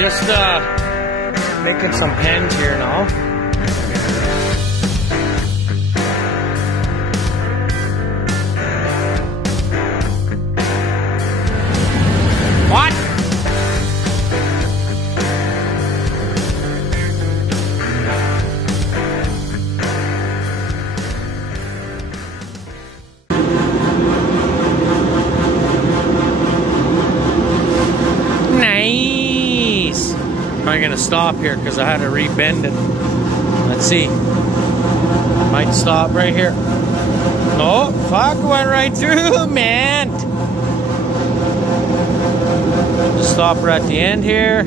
Just making some pens here now. What? Nice. I'm gonna stop here because I had to rebend it. Let's see. Might stop right here. No, fuck, went right through, man. Just stop her at the end here.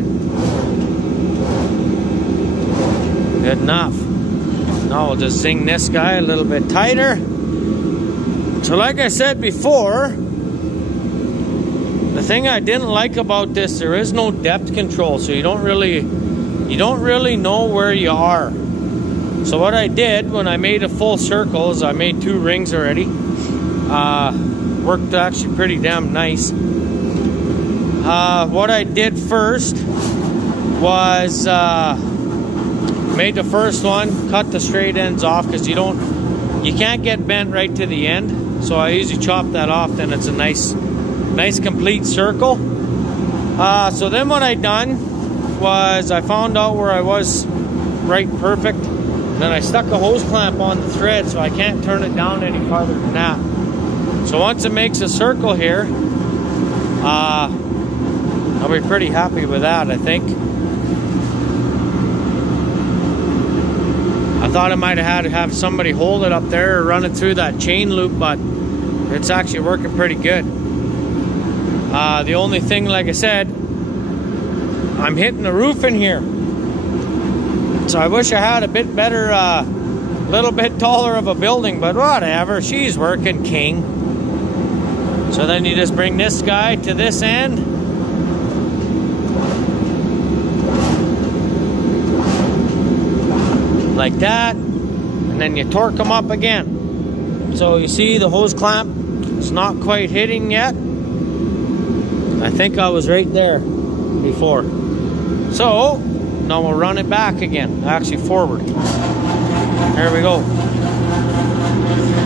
Good enough. Now we'll just zing this guy a little bit tighter. So like I said before, the thing I didn't like about this, there is no depth control, so you don't really know where you are. So what I did when I made a full circle is I made 2 rings already. Worked actually pretty damn nice. What I did first was made the first one, cut the straight ends off because you can't get bent right to the end. So I usually chop that off, then it's a nice complete circle. So then what I done was I found out where I was right perfect. Then I stuck a hose clamp on the thread so I can't turn it down any farther than that. So once it makes a circle here, I'll be pretty happy with that, I think. I thought I might have had to have somebody hold it up there or run it through that chain loop, but it's actually working pretty good. The only thing, like I said, I'm hitting the roof in here. So I wish I had a bit better, little bit taller of a building, but whatever, she's working king. So then you just bring this guy to this end. Like that, and then you torque them up again. So you see the hose clamp, it's not quite hitting yet. I think I was right there before. So now we'll run it back again, actually forward. There we go.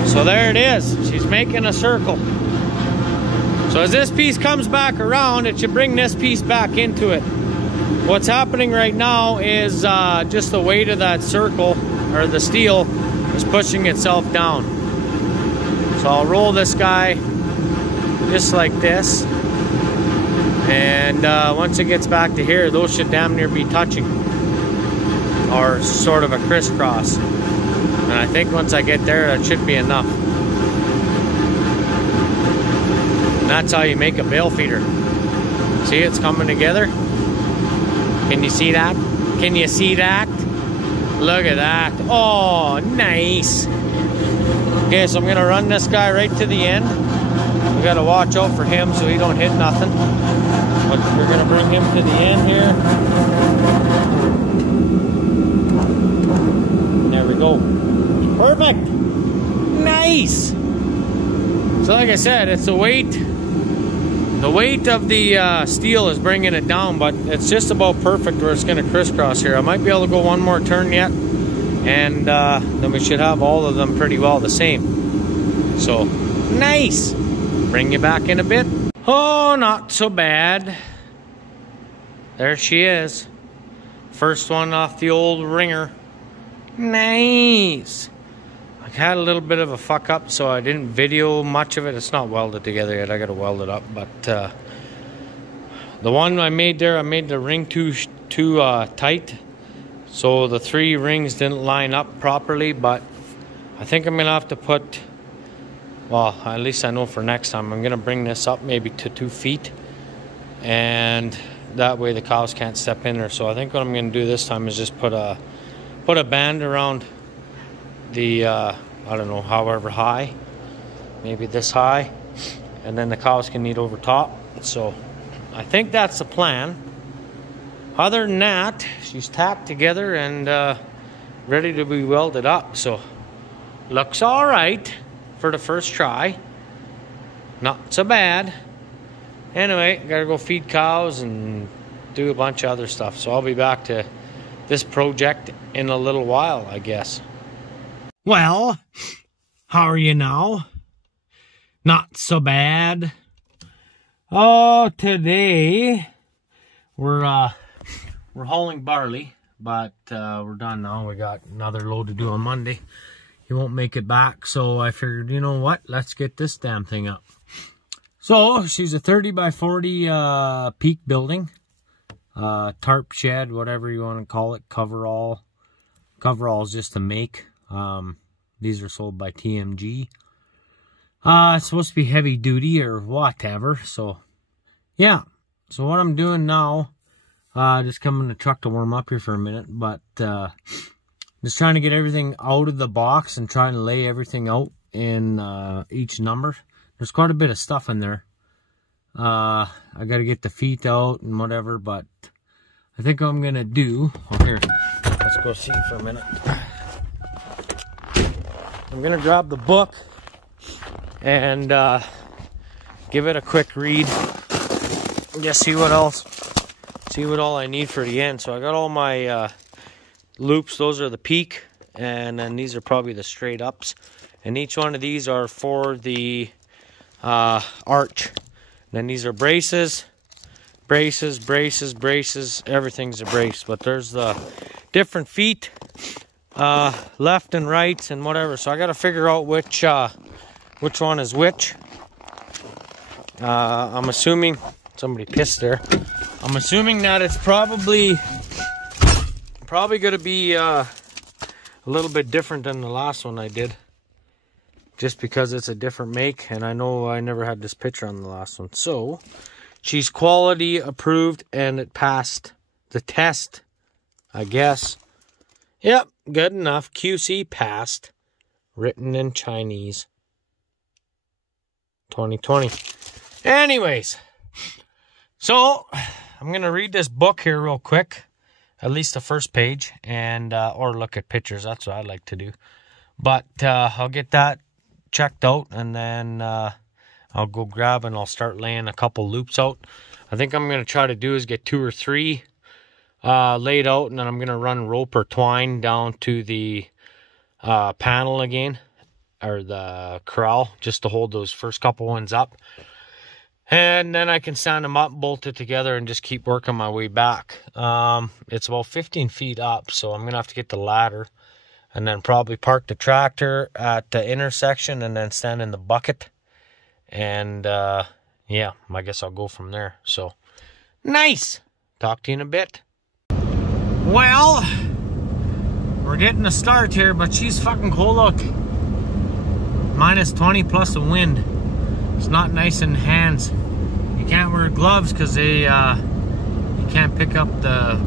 So there it is, she's making a circle. So as this piece comes back around, it should bring this piece back into it. What's happening right now is just the weight of that circle, or the steel, is pushing itself down. So I'll roll this guy just like this. And once it gets back to here, those should damn near be touching. Or sort of a crisscross. And I think once I get there, that should be enough. And that's how you make a bale feeder. See, it's coming together. Can you see that? Can you see that? Look at that. Oh, nice. Okay, so I'm gonna run this guy right to the end. We gotta watch out for him so he don't hit nothing. But we're gonna bring him to the end here. There we go. Perfect. Nice. So like I said, it's the weight. The weight of the steel is bringing it down, but it's just about perfect where it's going to crisscross here. I might be able to go one more turn yet, and then we should have all of them pretty well the same. So, nice! Bring you back in a bit. Oh, not so bad. There she is. First one off the old ringer. Nice! I had a little bit of a fuck up, so I didn't video much of it. It's not welded together yet. I gotta weld it up. But the one I made there, I made the ring too tight, so the 3 rings didn't line up properly. But I think I'm gonna have to put, well, at least I know for next time, I'm gonna bring this up maybe to 2 feet, and that way the cows can't step in there. So I think what I'm gonna do this time is just put a band around the I don't know, however high, maybe this high, and then the cows can eat over top. So I think that's the plan. Other than that, she's tacked together and ready to be welded up. So looks all right for the first try. Not so bad. Anyway, gotta go feed cows and do a bunch of other stuff. So I'll be back to this project in a little while, I guess. Well, how are you now? Not so bad. Oh, today we're hauling barley, but we're done now. We got another load to do on Monday. He won't make it back, so I figured, you know what? Let's get this damn thing up. So she's a 30 by 40 peak building, tarp shed, whatever you want to call it, coverall. Coverall is just a make. These are sold by TMG. It's supposed to be heavy duty or whatever. So yeah. So what I'm doing now, just coming in the truck to warm up here for a minute, but just trying to get everything out of the box and trying to lay everything out in each number. There's quite a bit of stuff in there. I got to get the feet out and whatever, but I think what I'm going to do... Oh, here. Let's go see for a minute. I'm going to grab the book and give it a quick read. Just see what else... See what all I need for the end. So I got all my loops. Those are the peak. And then these are probably the straight ups. And each one of these are for the... arch. And then these are braces, braces, braces, braces. Everything's a brace, but there's the different feet, left and right and whatever. So I got to figure out which one is which. I'm assuming somebody pissed there. I'm assuming that it's probably going to be a little bit different than the last one I did. Just because it's a different make, and I know I never had this picture on the last one. So, she's quality approved, and it passed the test, I guess. Yep, good enough. QC passed. Written in Chinese. 2020. Anyways. So, I'm going to read this book here real quick. At least the first page, and or look at pictures. That's what I like to do. But I'll get that checked out, and then I'll go grab and I'll start laying a couple loops out. I think I'm going to try to do is get 2 or 3 laid out, and then I'm going to run rope or twine down to the panel again, or the corral, just to hold those first couple ones up. And then I can stand them up, bolt it together, and just keep working my way back. It's about 15 feet up, so I'm going to have to get the ladder. And then probably park the tractor at the intersection and then stand in the bucket. And, yeah, I guess I'll go from there. So, nice! Talk to you in a bit. Well, we're getting a start here, but she's fucking cold out. Minus 20 plus the wind. It's not nice in the hands. You can't wear gloves because they, you can't pick up the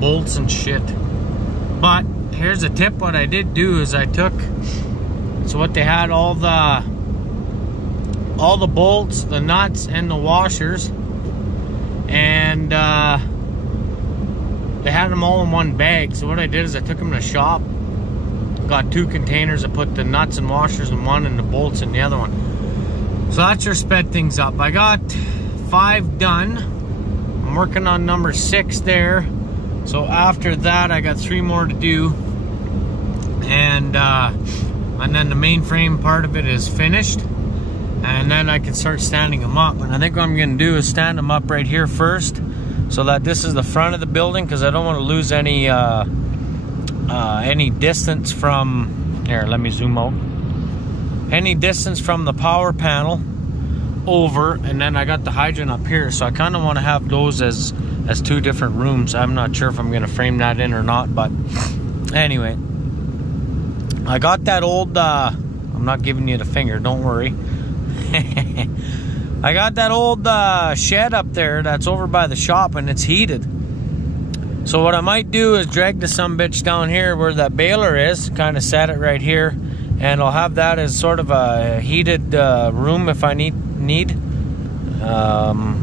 bolts and shit. But here's a tip. What I did do is I took, so what they had, all the bolts, the nuts, and the washers, and they had them all in one bag. So what I did is I took them to the shop, got 2 containers. I put the nuts and washers in one and the bolts in the other one. So that sure sped things up. I got 5 done. I'm working on number 6 there. So after that, I got 3 more to do. And then the mainframe part of it is finished. And then I can start standing them up. And I think what I'm going to do is stand them up right here first, so that this is the front of the building, because I don't want to lose any distance from... Here, let me zoom out. Any distance from the power panel over, and then I got the hydrant up here, so I kind of want to have those as 2 different rooms. I'm not sure if I'm going to frame that in or not, but anyway, I got that old I'm not giving you the finger, don't worry. I got that old shed up there that's over by the shop, and it's heated. So what I might do is drag the sumbitch down here where that baler is, kind of set it right here, and I'll have that as sort of a heated room if I need.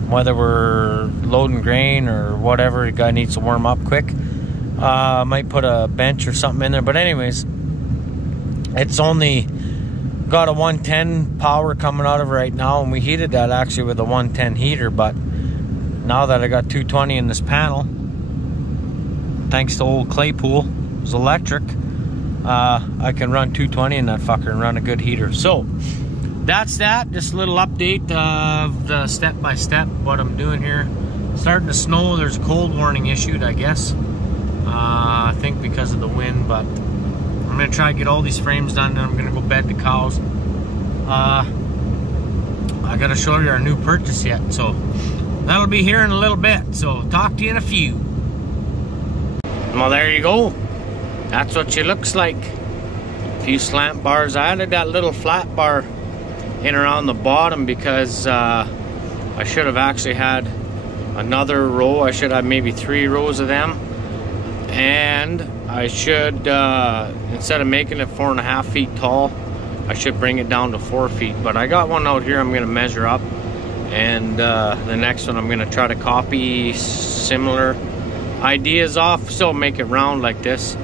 Whether we're loading grain or whatever, the guy needs to warm up quick. I might put a bench or something in there, but anyways, it's only got a 110 power coming out of it right now, and we heated that actually with a 110 heater, but now that I got 220 in this panel, thanks to old Claypool, it's electric, I can run 220 in that fucker and run a good heater. So that's that. Just a little update of the step-by-step what I'm doing here. Starting to snow. There's a cold warning issued, I guess. I think because of the wind, but I'm gonna try to get all these frames done, then I'm gonna go bed the cows. I gotta show you our new purchase yet, so that'll be here in a little bit. So talk to you in a few. Well, there you go. That's what she looks like. A few slant bars. I added that little flat bar in around the bottom because I should have actually had another row. I should have maybe 3 rows of them, and I should instead of making it 4.5 feet tall, I should bring it down to 4 feet. But I got one out here I'm gonna measure up, and the next one I'm gonna try to copy similar ideas off, so make it round like this.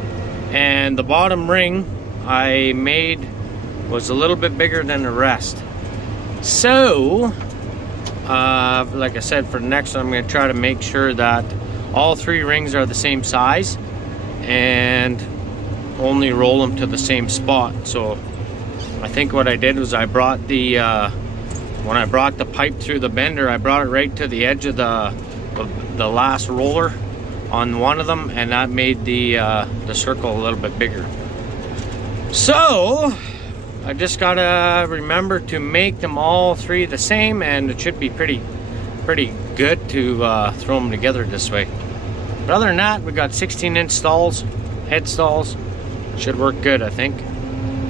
And the bottom ring I made was a little bit bigger than the rest. So like I said, for the next one I'm going to try to make sure that all 3 rings are the same size and only roll them to the same spot. So I think what I did was I brought the when I brought the pipe through the bender, I brought it right to the edge of the last roller on one of them, and that made the circle a little bit bigger. So I just gotta remember to make them all 3 the same, and it should be pretty good to throw them together this way. But other than that, we got 16-inch stalls, head stalls. Should work good, I think.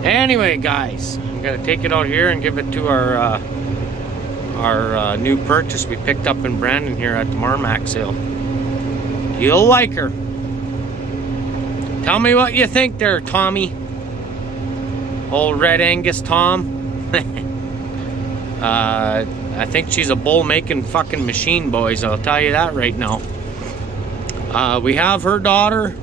Anyway, guys, I'm gonna take it out here and give it to our new purchase we picked up in Brandon here at the Marmac sale. You'll like her. Tell me what you think there, Tommy. Old Red Angus Tom. I think she's a bull making fucking machine, boys. I'll tell you that right now. We have her daughter,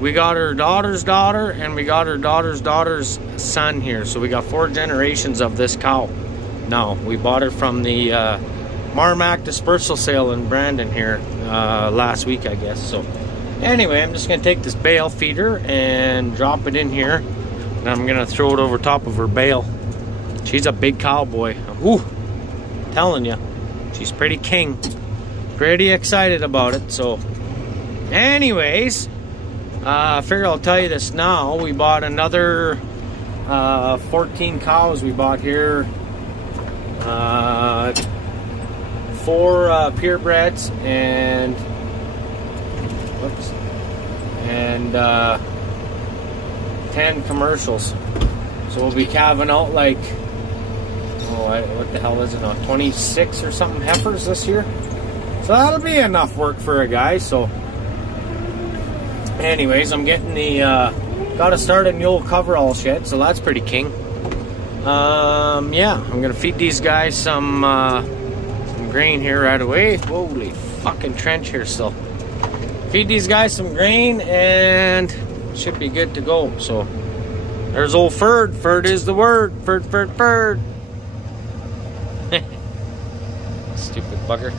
we got her daughter's daughter, and we got her daughter's daughter's son here. So we got 4 generations of this cow. Now, we bought it from the Marmac dispersal sale in Brandon here last week, I guess. So anyway, I'm just gonna take this bale feeder and drop it in here, and I'm gonna throw it over top of her bale. She's a big cowboy. Ooh, telling you, she's pretty king. Pretty excited about it. So anyways, I figure I'll tell you this now. We bought another 14 cows we bought here. 4 purebreds and whoops, and 10 commercials. So we'll be calving out like, what the hell is it now, 26 or something heifers this year. So that'll be enough work for a guy. So anyways, I'm getting the gotta start in the old coverall shed, so that's pretty king. Yeah, I'm gonna feed these guys some grain here right away. Holy fucking trench here still. Feed these guys some grain and should be good to go. So there's old Ferd. Ferd is the word. Ferd. Stupid bugger.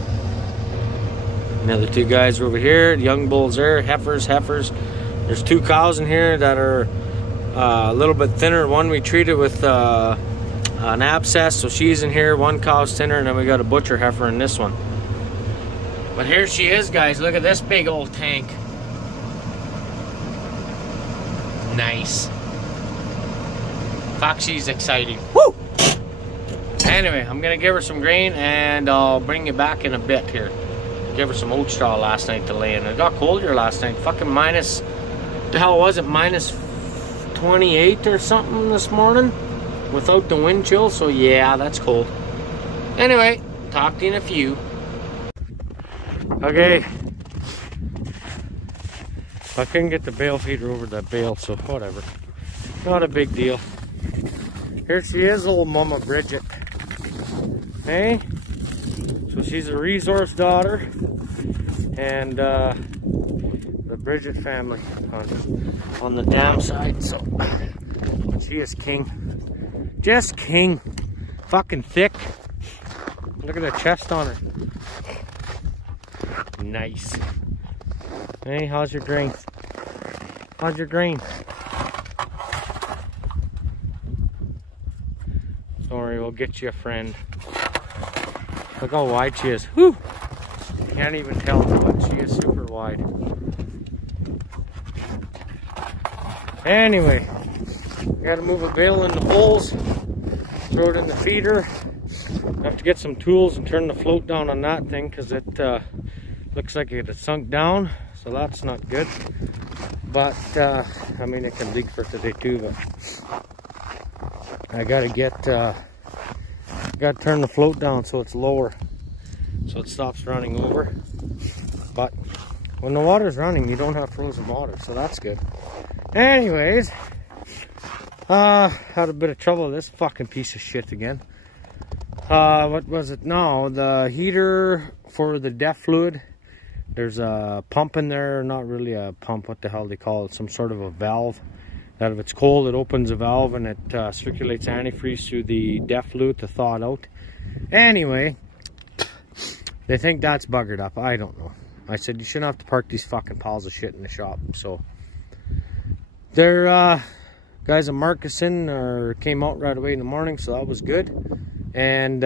And the other 2 guys are over here. The young bulls there. Heifers. There's 2 cows in here that are a little bit thinner. One we treated with an abscess, so she's in here. 1 cow's thinner, and then we got a butcher heifer in this one. But here she is, guys. Look at this big old tank. Nice. Fuck, she's exciting. Woo! Anyway, I'm gonna give her some grain, and I'll bring you back in a bit here. Give her some oat straw last night to lay in. It got cold here last night. Fucking minus, the hell was it? Minus 28 or something this morning without the wind chill. So yeah, that's cold. Anyway, talk to you in a few. Okay, I couldn't get the bale feeder over that bale, so whatever, not a big deal. Here she is, old Mama Bridget. Hey, so she's a resource daughter, and the Bridget family on the dam side. So she is king, just king. Fucking thick. Look at the chest on her. Nice. Hey, how's your grain? How's your grain? Don't worry, we'll get you a friend. Look how wide she is. Whew! Can't even tell, but she is super wide. Anyway, gotta move a bale in the bowls, throw it in the feeder. Have to get some tools and turn the float down on that thing because it looks like it has sunk down, so that's not good. But I mean, it can leak for today too. But I gotta gotta turn the float down so it's lower, so it stops running over. But when the water's running, you don't have frozen water, so that's good. Anyways, had a bit of trouble with this fucking piece of shit again. What was it now? The heater for the DEF fluid. There's a pump in there, not really a pump, what the hell they call it, some sort of a valve. That if it's cold, it opens a valve and it circulates antifreeze through the DEF fluid to thaw it out. Anyway, they think that's buggered up. I don't know. I said, you shouldn't have to park these fucking piles of shit in the shop. So their guys at Marcusson came out right away in the morning, so that was good. And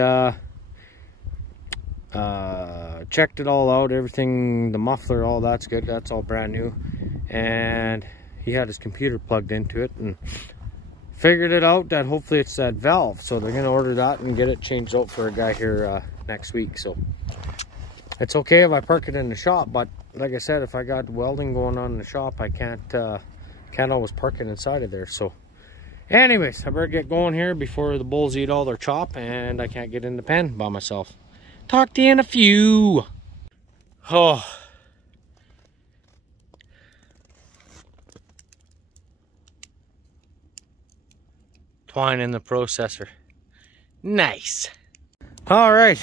checked it all out, everything, the muffler, all that's good. That's all brand new. And he had his computer plugged into it and figured it out that hopefully it's that valve. So they're going to order that and get it changed out for a guy here next week. So it's okay if I park it in the shop, but like I said, if I got welding going on in the shop, I can't always park it inside of there. So anyways, I better get going here before the bulls eat all their chop and I can't get in the pen by myself. Talk to you in a few. Oh. Twine in the processor. Nice. All right.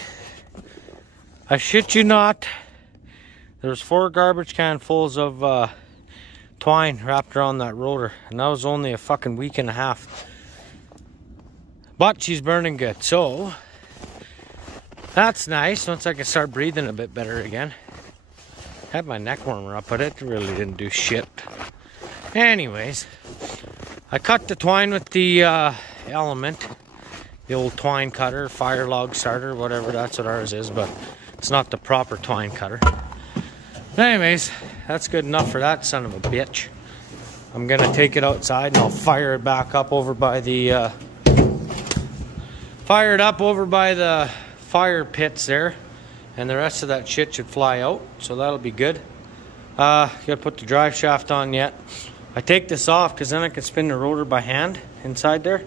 I shit you not. There's 4 garbage can fulls of twine wrapped around that rotor, and that was only a fucking week and a half. But she's burning good, so that's nice. Once I can start breathing a bit better again. Had my neck warmer up, but it really didn't do shit. Anyways, I cut the twine with the Element, the old twine cutter, fire log starter, whatever. That's what ours is, but it's not the proper twine cutter. Anyways, that's good enough for that son of a bitch. I'm gonna take it outside and I'll fire it back up over by the fire pits there, and the rest of that shit should fly out, so that'll be good. Gotta put the drive shaft on yet. I take this off because then I can spin the rotor by hand inside there,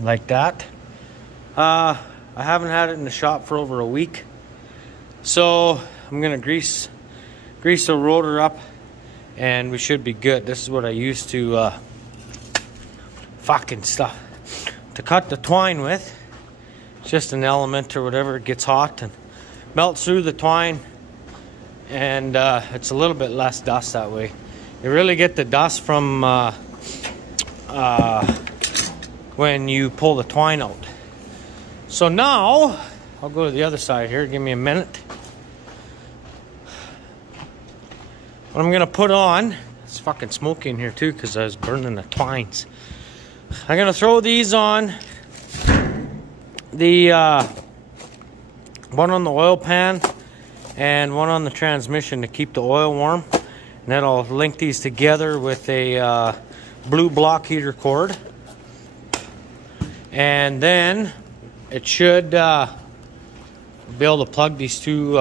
like that. I haven't had it in the shop for over a week, so I'm gonna grease the rotor up and we should be good. This is what I used to fucking stuff to cut the twine with. It's just an Element or whatever. It gets hot and melts through the twine, and it's a little bit less dust that way. You really get the dust from when you pull the twine out. So now I'll go to the other side here. Give me a minute. What I'm gonna put on, it's fucking smoky in here too because I was burning the twines. I'm gonna throw these on the one on the oil pan and one on the transmission to keep the oil warm, and then I'll link these together with a blue block heater cord, and then it should be able to plug these two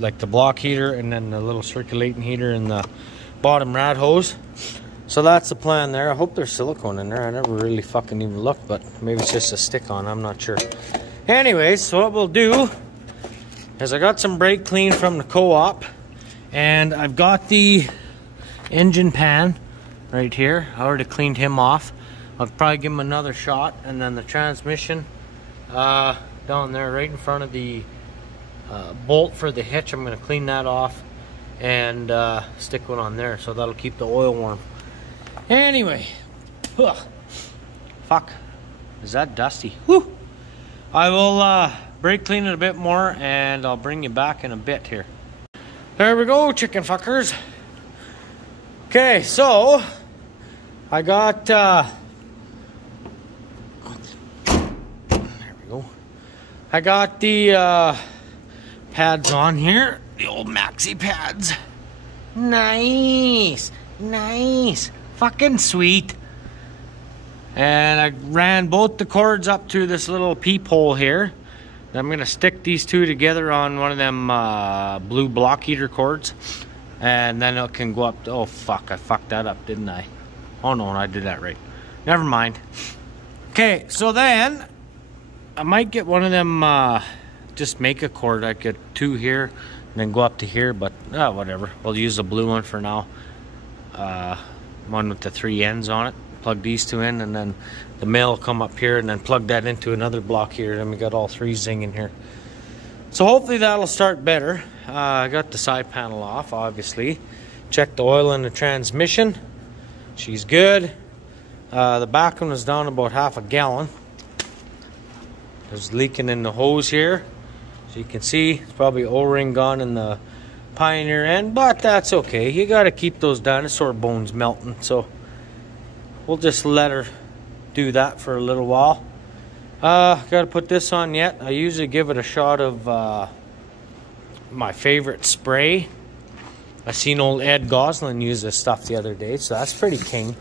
like the block heater and then the little circulating heater in the bottom rad hose. So that's the plan there. I hope there's silicone in there. I never really fucking even looked, but maybe it's just a stick-on. I'm not sure. Anyways, so what we'll do is I got some brake clean from the co-op, and I've got the engine pan right here. I already cleaned him off. I'll probably give him another shot, and then the transmission down there right in front of the bolt for the hitch. I'm going to clean that off and stick one on there, so that'll keep the oil warm. Anyway, fuck, is that dusty? Whew. I will brake clean it a bit more, and I'll bring you back in a bit here. There we go, chicken fuckers. Okay, so I got there we go. I got the pads on here, the old maxi pads. Nice, nice, fucking sweet. And I ran both the cords up to this little peephole here. I'm gonna stick these two together on one of them blue block heater cords, and then it can go up. Oh fuck, I fucked that up, didn't I? Oh no, I did that right. Never mind. Okay, so then I might get one of them, just make a cord. I get two here and then go up to here, but whatever. We'll use the blue one for now. One with the 3 ends on it. Plug these two in, and then the male will come up here, and then plug that into another block here. Then we got all 3 zinging here. So hopefully that'll start better. I got the side panel off, obviously. Checked the oil in the transmission. She's good. The back one was down about half a gallon. There's leaking in the hose here. So you can see it's probably O-ring gone in the Pioneer end, but that's okay. You got to keep those dinosaur bones melting. So we'll just let her do that for a little while. Got to put this on yet. I usually give it a shot of my favorite spray. I seen old Ed Goslin use this stuff the other day, so that's pretty king.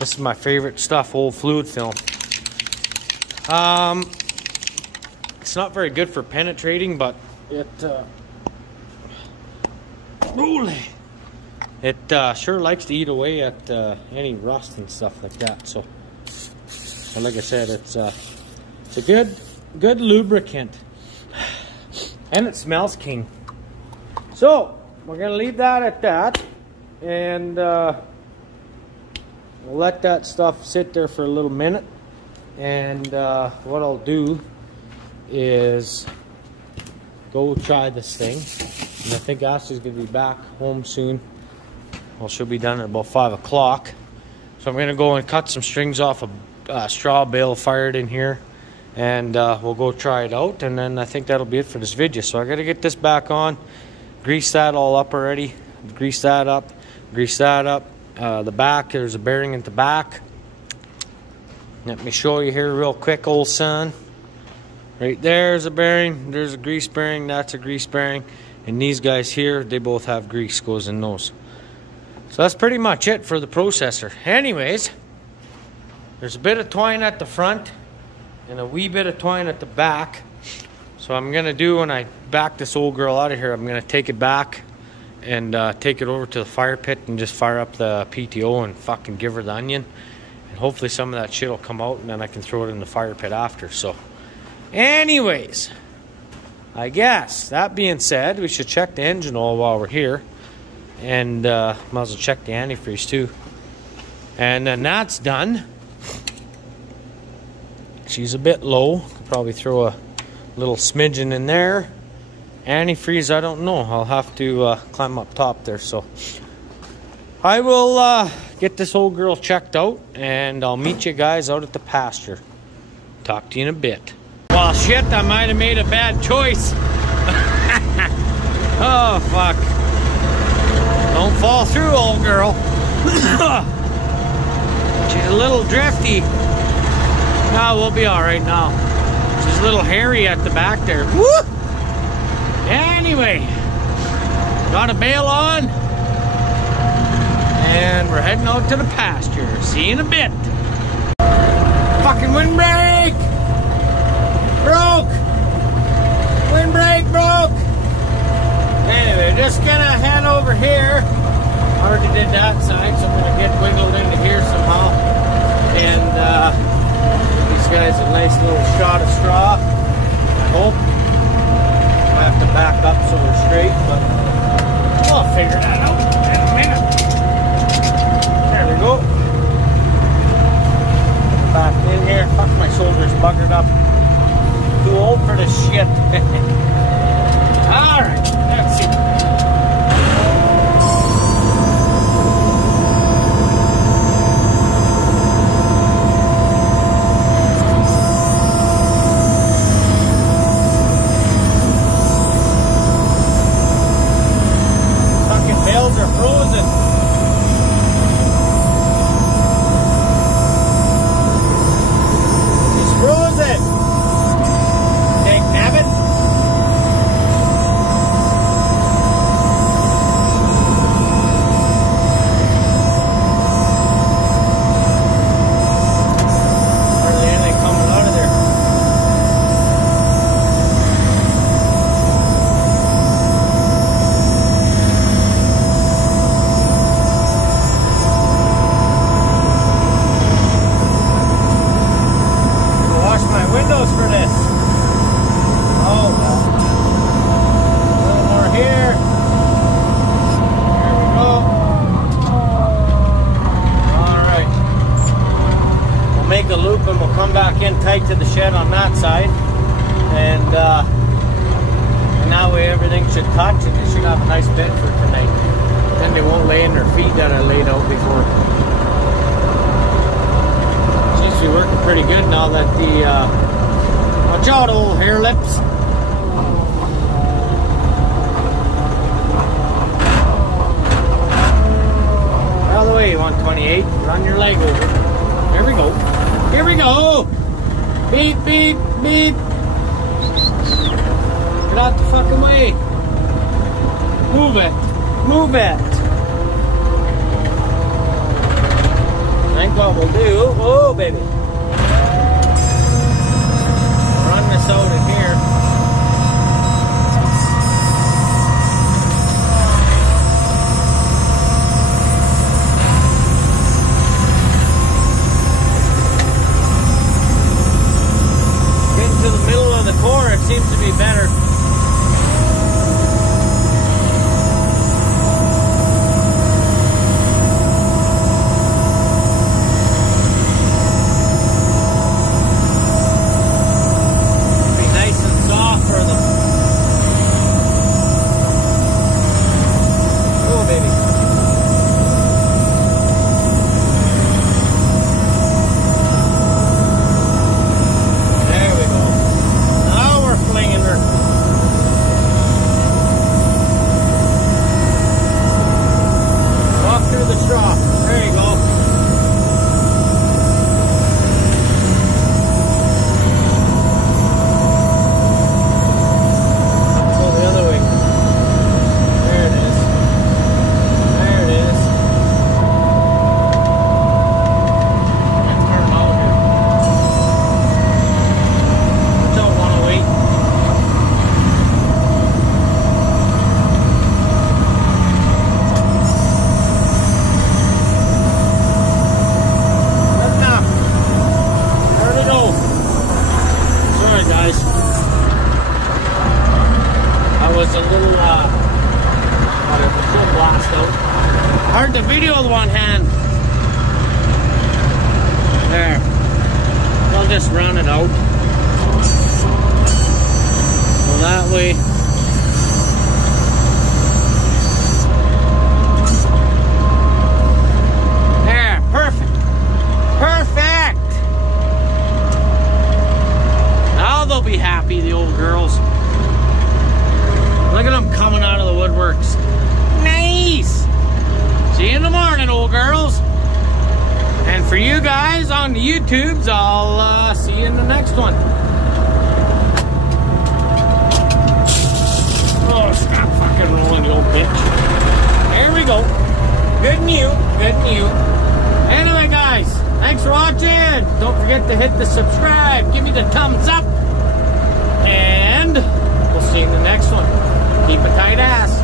This is my favorite stuff, old fluid film. It's not very good for penetrating, but it sure likes to eat away at any rust and stuff like that. So, like I said, it's a good lubricant, and it smells king. So we're gonna leave that at that, and we'll let that stuff sit there for a little minute. And what I'll do is go try this thing, and I think Ashley's gonna be back home soon. Well, she'll be done at about 5 o'clock. So I'm gonna go and cut some strings off a straw bale, fire it in here, and we'll go try it out. And then I think that'll be it for this video. So I gotta get this back on, grease that all up already, grease that up, the back, there's a bearing at the back. Let me show you here real quick, old son. Right there's a bearing, there's a grease bearing, that's a grease bearing, and these guys here, they both have grease, goes in those. So that's pretty much it for the processor. Anyways, there's a bit of twine at the front and a wee bit of twine at the back. So I'm gonna do, when I back this old girl out of here, I'm gonna take it back and take it over to the fire pit and just fire up the PTO and fucking give her the onion. And hopefully some of that shit will come out, and then I can throw it in the fire pit after. So anyways, I guess that being said, we should check the engine oil while we're here. And might as well check the antifreeze too. And then that's done. She's a bit low. Could probably throw a little smidgen in there. Antifreeze, I don't know. I'll have to climb up top there. So I will get this old girl checked out, and I'll meet you guys out at the pasture. Talk to you in a bit. Well, shit, I might have made a bad choice. Oh, fuck. Don't fall through, old girl. She's a little drifty. Oh, we'll be alright now. She's a little hairy at the back there. Woo! Anyway, got a bail on, and we're heading out to the pasture. See you in a bit. Fucking windbreak! Broke! Windbreak broke! Anyway, just gonna head over here. Already did that side, so I'm gonna get wiggled into here somehow. And give these guys a nice little shot of straw. I hope. I have to back up so we're straight, but we'll figure that out in a minute. There we go. Back in here. Fuck, my shoulders buggered up. Too old for this shit. Alright, let's see. goes for this. Oh, well. A little more here. There we go. Alright. We'll make a loop and we'll come back in tight to the shed on that side. And that way everything should touch and they should have a nice bed for tonight. Then they won't lay in their feet that I laid out before. Seems to be working pretty good now that the watch out, old hair lips. Out of the way, 128. Run your leg over. Here we go. Here we go. Beep, beep, beep. Get out the fucking way. Move it. Move it. I think what we'll do, oh baby, run this out of here. Getting to the middle of the core, it seems to be better. Hard to video with one hand. There. I'll just run it out. So that way. There. Perfect. Perfect. Now they'll be happy, the old girls. Look at them coming out of the woodworks. Nice. See you in the morning, old girls. And for you guys on the YouTubes, I'll see you in the next one. Oh, stop fucking rolling, you old bitch. There we go. Good new, good new. Anyway, guys, thanks for watching. Don't forget to hit the subscribe. Give me the thumbs up. And we'll see you in the next one. Keep a tight ass.